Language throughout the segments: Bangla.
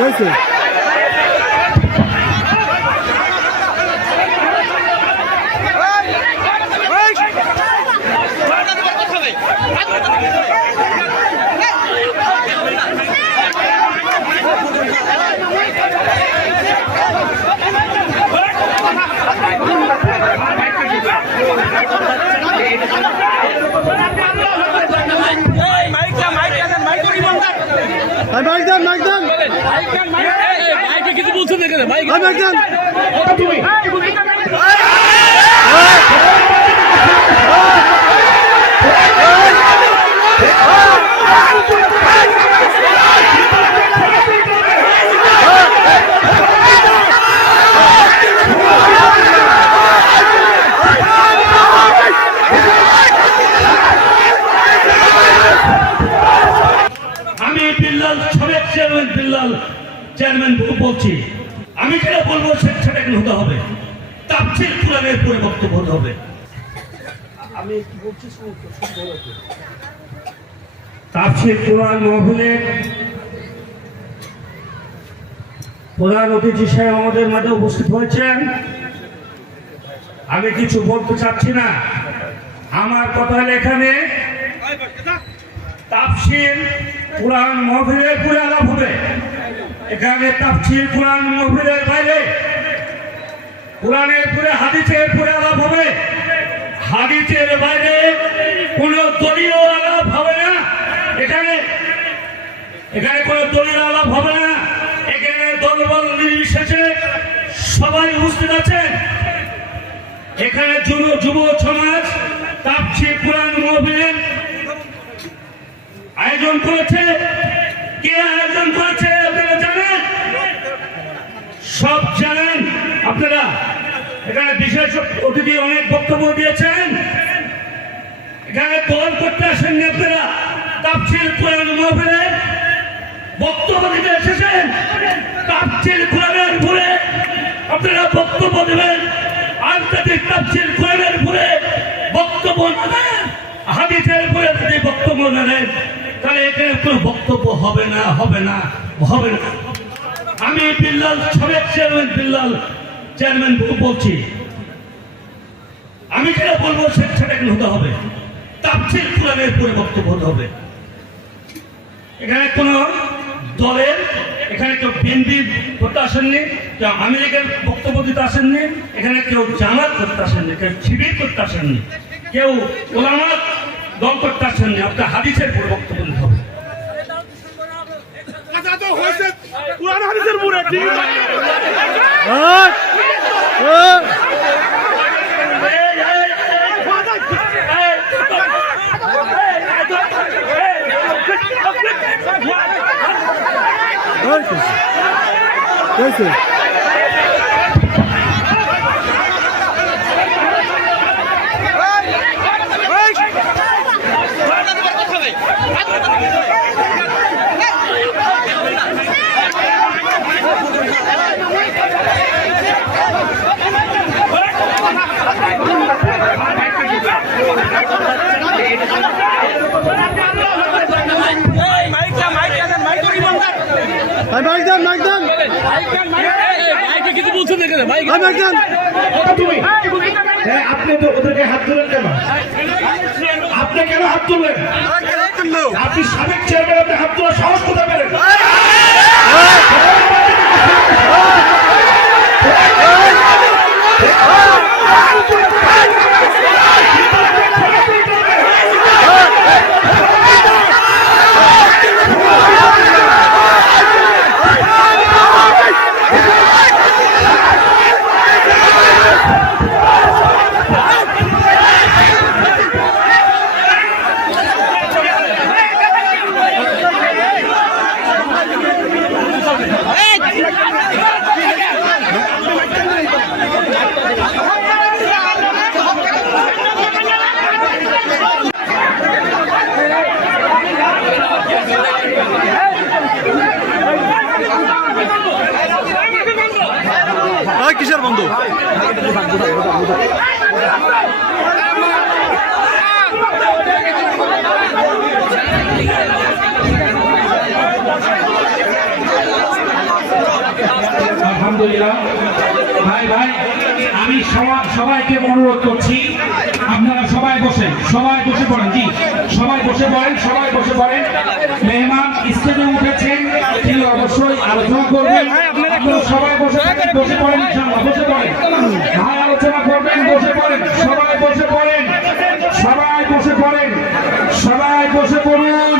হয়েছে ভাই মাইক দেন মাইক দেন। কিছু বলছেন মাইক দেন আমি বিল্লাল সাবেক চেয়ারম্যান বিল্লাল চেয়ারম্যান বলছি আমি যেটা বলব সেটা কিন্তু হতে হবে। তাপসির কোরআনের পরে বক্তব্য হতে হবে। তাপসির কোরআন মহফিলের প্রধান অতিথি সাহেব আমাদের মাঝে উপস্থিত হয়েছেন। আমি কিছু বলতে চাচ্ছি না। আমার কথা হলো এখানে তাফসির কোরআন মহফিলের পুরে আলাপ হবে। এখানে তাফসির কোরআন মহফিলের বাইরে, কোরআনের পুরে হাদিসের পুরে আলাপ হবে। হাদিসের বাইরে কোন দলীয় আলাপ হবে না। এখানে এখানে কোনো দলীয় আলাপ হবে না। এখানে দলবল নির্বিশেষে সবাই উপস্থিত আছেন। এখানে যুব যুব সমাজ তাপসির কোরআন মহফিলের আয়োজন করেছে কে আয়োজন করেছে আপনারা জানেন সব জানেন আপনারা এখানে বিশেষ অতিথি অনেক বক্তব্য দিয়েছেন। এখানে দল করতে আসেননি আপনারা। তাপসিল কোরআন মহফিলে বক্তব্য দিতে এসেছেন। তাপসিল কোরআনের ভুলে আপনারা বক্তব্য দেবেন। আন্তর্জাতিক তাপসিল কোরআনের ভুলে বক্তব্য না দেন হাদিসের ভুলে যদি বক্তব্য না দেন তাহলে এখানে কোনো বক্তব্য হবে না হবে না হবে না। আমি বিল্লাল সাবেক চেয়ারম্যান বিল্লাল চেয়ারম্যান বলছি আমি যেটা বলব সেটা হতে হবে। তাপসিল কোরআনের পরে বক্তব্য হতে হবে। এখানে কোন দলের এখানে কেউ বিএনপি করতে আসেননি কেউ আমেরিকার বক্তব্য দিতে আসেননি এখানে কেউ জামাত করতে আসেননি কেউ শিবির করতে আসেননি কেউ ওলামাত দল করতে আসেননি। আপনার হাদিসের পরে বক্তব্য দিতে হবে। কথা হয়েছে। কোরআন হাদিসের ঠিক আছে ভাই ভাই মাইক দেন মাইক দেন। ভাইকে কিছু বলছেন এখানে ভাই ভাই মাইক দেন। তুমি হ্যাঁ, আপনি তো ওদেরকে হাত তুলেন কেন? আপনি কেন হাত তুললেন? আপনি সাবেক চেয়ারম্যান আপনি হাত তোলা সাহস কোথায় পেলেন? ওই কিসের বন্ধু? আলহামদুলিল্লাহ। ভাই ভাই আমি সবাই সবাইকে অনুরোধ করছি আপনারা সবাই বসেন সবাই বসে পড়েন জি সবাই বসে পড়েন সবাই বসে পড়েন। মেহমান স্টেজে উঠেছেন তিনি অবশ্যই আলোচনা করবেন। আপনারা সবাই বসে বসে পড়েন বসে পড়েন। ভাই আলোচনা করবেন বসে পড়েন সবাই বসে পড়েন সবাই বসে পড়েন সবাই বসে পড়ুন।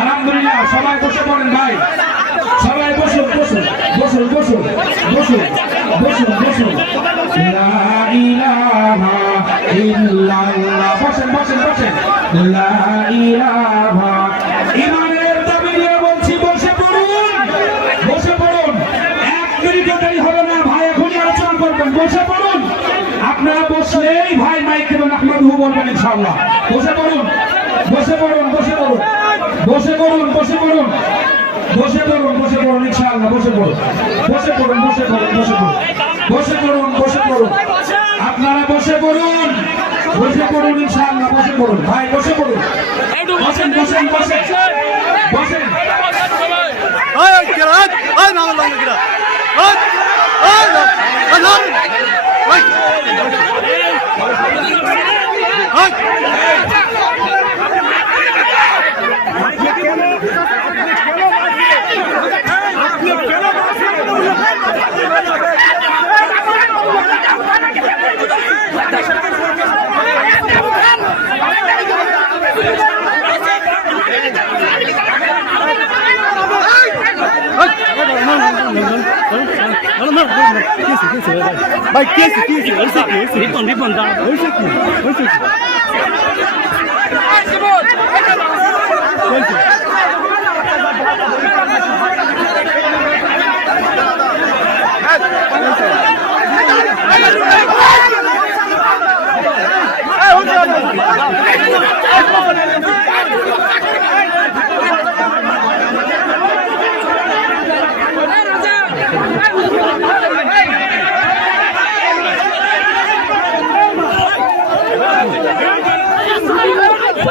আলহামদুলিল্লাহ সবাই বসে পড়েন ভাই। সবাই বসুন বসুন বসুন বসুন বসুন বসুন বসুন। লা ইলাহা ইল্লাল্লাহ বসেন বসেন বসেন। লা ইলাহা বসে পড়ুন আপনারা বসলেই ভাই মাইক দেবেন আহমদ বলবেন ইনশাআল্লাহ বসে পড়ুন বসে পড়ুন বসে পড়ুন বসে পড়ুন বসে পড়ুন বসে পড়ুন বসে পড়ুন ইনশাআল্লাহ বসে পড়ুন বসে পড়ুন বসে পড়ুন বসে পড়ুন বসে পড়ুন বসে পড়ুন আপনারা বসে পড়ুন বসে পড়ুন ইনশাআল্লাহ বসে পড়ুন ভাই বসে পড়ুন বসেন বসেন বসেন বসেন ওই ওই কিরা ওই লাগে কিরা ওই ওই ভাই কে আছে কি আছে হইছে কি হইছে রিপন রিপন দাঁড়া হইছে কি হইছে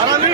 আরামি